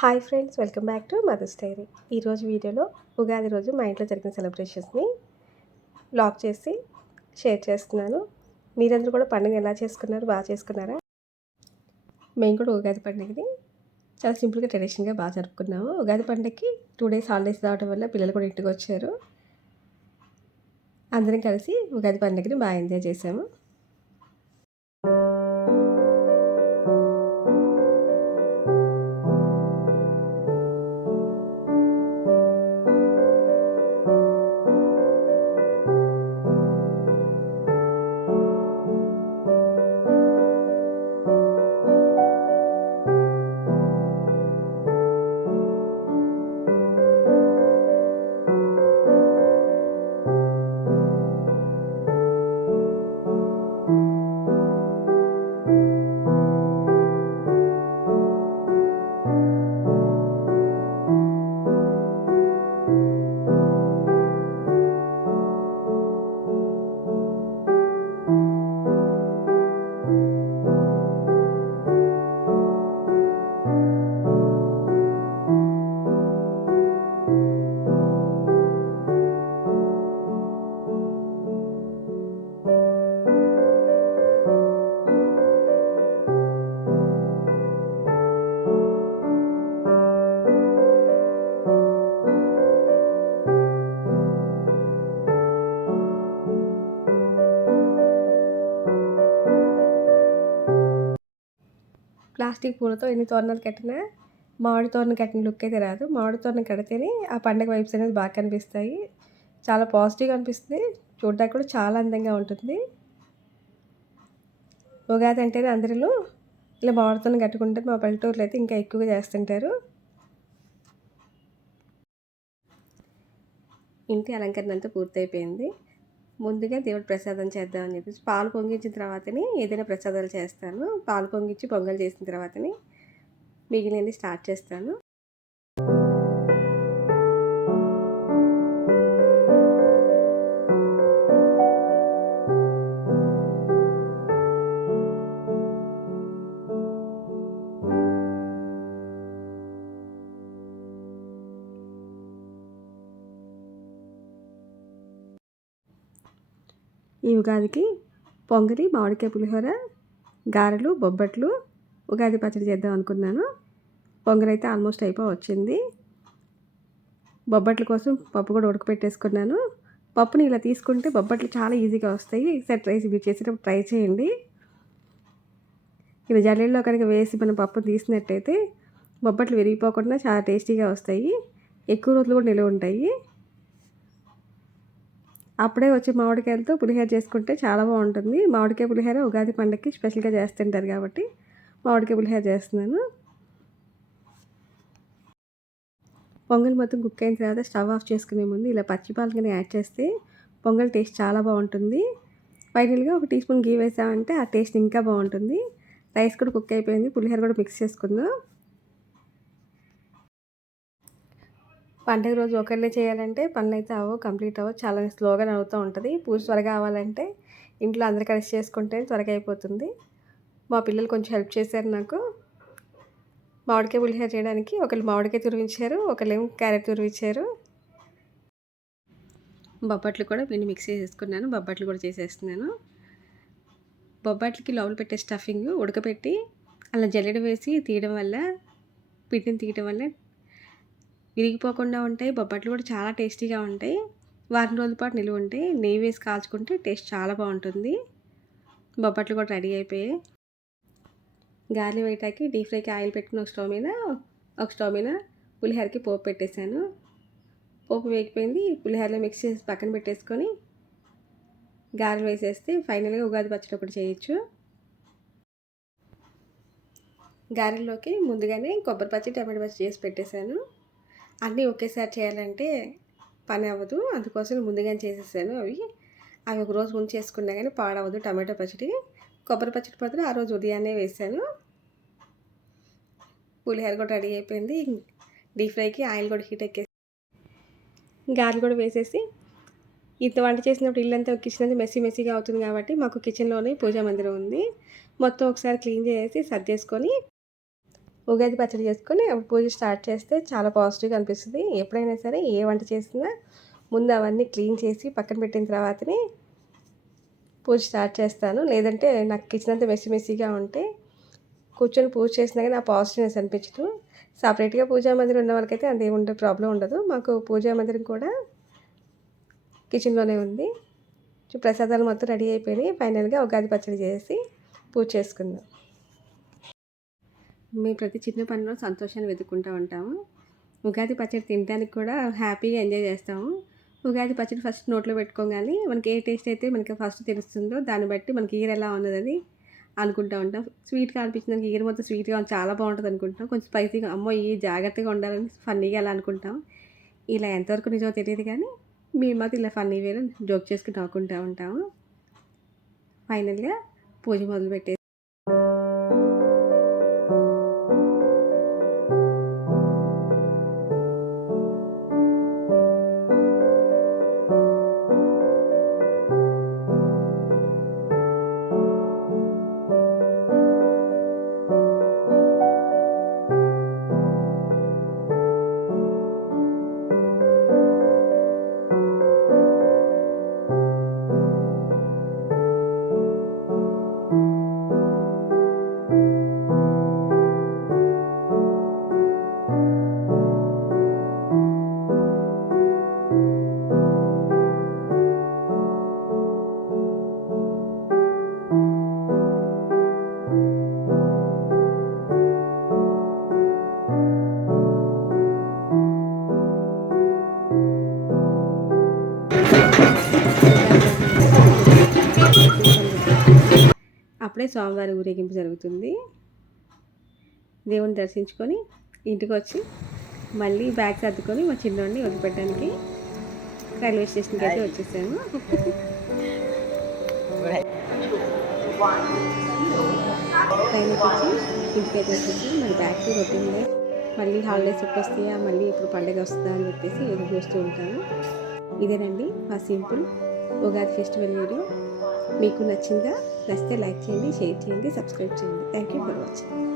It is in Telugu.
Hi friends welcome back to mother's diary ఈరోజు వీడియోలో ఉగాది రోజు మా ఇంట్లో జరిగిన సెలబ్రేషన్స్ని బ్లాగ్ చేసి షేర్ చేస్తున్నాను. మీరందరూ కూడా పండుగ ఎలా చేసుకున్నారు బాగా చేసుకున్నారా? మేము కూడా ఉగాది పండుగని చాలా సింపుల్గా ట్రెడిషన్గా బాగా జరుపుకున్నాము. ఉగాది పండుగకి టూ డేస్ హాలిడేస్ రావడం వల్ల పిల్లలు కూడా ఇంటికి వచ్చారు. అందరం కలిసి ఉగాది పండుగని బాగా ఎంజాయ్ చేసాము. ప్లాస్టిక్ పూలతో ఎన్ని తోరణాలు కట్టినా మామిడి తోరణ కట్టిన లుక్ అయితే రాదు. మామిడి తోరణ కడితేనే ఆ పండగ వైబ్స్ అనేది బాగా కనిపిస్తాయి. చాలా పాజిటివ్గా అనిపిస్తుంది. చూడడానికి కూడా చాలా అందంగా ఉంటుంది. ఉగాది అంటేనే అందరిలో ఇలా మామిడితోరణం కట్టుకుంటే మా పల్లెటూరులో అయితే ఇంకా ఎక్కువగా చేస్తుంటారు. ఇంటి అలంకరణ అంతా పూర్తయిపోయింది. ముందుగా దేవుడు ప్రసాదం చేద్దామని చెప్పేసి పాలు పొంగించిన తర్వాతనే ఏదైనా ప్రసాదాలు చేస్తాను. పాలు పొంగించి పొంగల్ చేసిన తర్వాతనే మిగిలినవి స్టార్ట్ చేస్తాను. ఈ ఉగాదికి పొంగలి మామిడికాయ పులిహోర గారెలు బొబ్బట్లు ఉగాది పచ్చడి చేద్దాం అనుకున్నాను. పొంగలి అయితే ఆల్మోస్ట్ అయిపో వచ్చింది బొబ్బట్ల కోసం పప్పు కూడా ఉడకపెట్టేసుకున్నాను. పప్పుని ఇలా తీసుకుంటే బొబ్బట్లు చాలా ఈజీగా వస్తాయి. ఈసారి ట్రై మీరు చేసేటప్పుడు ట్రై చేయండి. ఇలా జల్లీల్లో కనుక వేసి మనం పప్పు తీసినట్టయితే బొబ్బట్లు విరిగిపోకుండా చాలా టేస్టీగా వస్తాయి. ఎక్కువ రోజులు కూడా నిలువ ఉంటాయి. అప్పుడే వచ్చి మామిడికాయలతో పులిహోర చేసుకుంటే చాలా బాగుంటుంది. మామిడికాయ పులిహోర ఉగాది పండగకి స్పెషల్గా చేస్తుంటారు కాబట్టి మామిడికాయ పులిహోర చేస్తున్నాను. పొంగల్ మొత్తం కుక్ అయిన తర్వాత స్టవ్ ఆఫ్ చేసుకునే ముందు ఇలా పచ్చి పాలకని యాడ్ చేస్తే పొంగల్ టేస్ట్ చాలా బాగుంటుంది. ఫైనల్గా ఒక టీ స్పూన్ గీ వేసామంటే ఆ టేస్ట్ ఇంకా బాగుంటుంది. రైస్ కూడా కుక్ అయిపోయింది. పులిహోర కూడా మిక్స్ చేసుకుందాం. పండుగ రోజు ఒకరినే చేయాలంటే పనులు అయితే అవ్వవు కంప్లీట్ అవ్వవు. చాలా స్లోగా అవుతూ ఉంటుంది. పూజ త్వరగా అవ్వాలంటే ఇంట్లో అందరు కలిసి చేసుకుంటే త్వరగా అయిపోతుంది. మా పిల్లలు కొంచెం హెల్ప్ చేశారు నాకు. మామిడికాయ పులిహోర చేయడానికి ఒకళ్ళు మామిడికాయ తురివించారు ఒకళ్ళేమో క్యారెట్ తురివించారు బొబ్బట్లు కూడా పిండి మిక్స్ చేసేసుకున్నాను బొబ్బట్లు కూడా చేసేస్తున్నాను. బొబ్బట్లకి లోపల పెట్టే స్టఫింగ్ ఉడకపెట్టి అలా జల్లెడ వేసి తీయడం వల్ల పిండిని తీయడం వల్ల విరిగిపోకుండా ఉంటాయి. బొబ్బట్లు కూడా చాలా టేస్టీగా ఉంటాయి. వారం రోజుల పాటు నిలువ ఉంటాయి. నెయ్యి వేసి కాల్చుకుంటే టేస్ట్ చాలా బాగుంటుంది. బొబ్బట్లు కూడా రెడీ అయిపోయాయి. గార్లీ వేయటానికి డీప్ ఫ్రైకి ఆయిల్ పెట్టుకుని ఒక స్టవ్ మీద ఒక స్టవ్ మీద పులిహోరకి పోపు పెట్టేశాను. పోపు వేగిపోయింది. పులిహోరలో మిక్స్ చేసి పక్కన పెట్టేసుకొని గారెలు వేసేస్తే ఫైనల్గా ఉగాది పచ్చడి ఒకటి చేయొచ్చు. గారెల్లోకి ముందుగానే కొబ్బరి పచ్చి టమాటో పచ్చి చేసి పెట్టేశాను. అన్నీ ఒకేసారి చేయాలంటే పని అవ్వదు. అందుకోసం ముందుగానే చేసేసాను అవి. అవి ఒక రోజు ముందు చేసుకున్నా కానీ పాడవద్దు టమాటో పచ్చడి కొబ్బరి పచ్చడి పచ్చడి ఆ రోజు ఉదయాన్నే వేసాను. పులిహోర కూడా రెడీ అయిపోయింది. డీప్ ఫ్రైకి ఆయిల్ కూడా హీట్ ఎక్కేసి గారెలు కూడా వేసేసి ఇంత వంట చేసినప్పుడు ఇల్లంతా కిచెన్ అంతా మెస్సీ మెస్సీగా అవుతుంది కాబట్టి మాకు కిచెన్లోనే పూజా మందిరం ఉంది. మొత్తం ఒకసారి క్లీన్ చేసి సర్దేసుకొని ఉగాది పచ్చడి చేసుకొని అప్పుడు పూజ స్టార్ట్ చేస్తే చాలా పాజిటివ్గా అనిపిస్తుంది. ఎప్పుడైనా సరే ఏ వంట చేసినా ముందు అవన్నీ క్లీన్ చేసి పక్కన పెట్టిన తర్వాతనే పూజ స్టార్ట్ చేస్తాను. లేదంటే నాకు కిచెన్ అంతా మెస్సీ మెస్సీగా ఉంటే కూర్చొని పూజ చేసినా కానీ ఆ పాజిటివ్నెస్ అనిపించదు. సపరేట్గా పూజా మందిరం ఉన్న వాళ్ళకైతే అంత ఉండే ప్రాబ్లం ఉండదు. మాకు పూజా మందిరం కూడా కిచెన్లోనే ఉంది. ప్రసాదాలు మొత్తం రెడీ అయిపోయినాయి. ఫైనల్గా ఉగాది పచ్చడి చేసి పూజ చేసుకుందాం. మేము ప్రతి చిన్న పనిలో సంతోషాన్ని వెతుక్కుంటూ ఉంటాము. ఉగాది పచ్చడి తినడానికి కూడా హ్యాపీగా ఎంజాయ్ చేస్తాము. ఉగాది పచ్చడి ఫస్ట్ నోట్లో పెట్టుకోగానే మనకి ఏ టేస్ట్ అయితే మనకి ఫస్ట్ తెలుస్తుందో దాన్ని బట్టి మనకి ఈర ఎలా ఉన్నదని అనుకుంటూ ఉంటాం. స్వీట్గా అనిపించిన ఈర మొత్తం స్వీట్గా చాలా బాగుంటుంది అనుకుంటాం కొంచెం స్పైసీగా అమ్మో ఈ జాగ్రత్తగా ఉండాలని ఫన్నీగా అలా అనుకుంటాం. ఇలా ఎంతవరకు నిజమో తెలియదు కానీ మేము మాత్రం ఇలా ఫన్నీ వేరే జోక్ చేసుకుని నవ్వుకుంటూ ఉంటాము. ఫైనల్గా పూజ మొదలు పెట్టేసి అప్పుడే స్వామివారి ఊరేగింపు జరుగుతుంది. దేవుని దర్శించుకొని ఇంటికి వచ్చి మళ్ళీ బ్యాగ్ సర్దుకొని మా చిన్నోడిని వదిలిపెట్టడానికి రైల్వే స్టేషన్కి అయితే వచ్చేసాను. ట్రైన్ వచ్చి ఇంటికి అయితే వచ్చేసి మరి బ్యాగ్ రొటీన్ మళ్ళీ హాలిడేస్ ఎప్పుడు వస్తాయా మళ్ళీ ఇప్పుడు పండగ వస్తుందా అని చెప్పేసి ఎదురు చూస్తూ ఉంటాను. ఇదేనండి మా సింపుల్ ఉగాది ఫెస్టివల్ వీడియో. మీకు నచ్చిందా? నచ్చితే లైక్ చేయండి షేర్ చేయండి సబ్స్క్రైబ్ చేయండి. Thank you for watching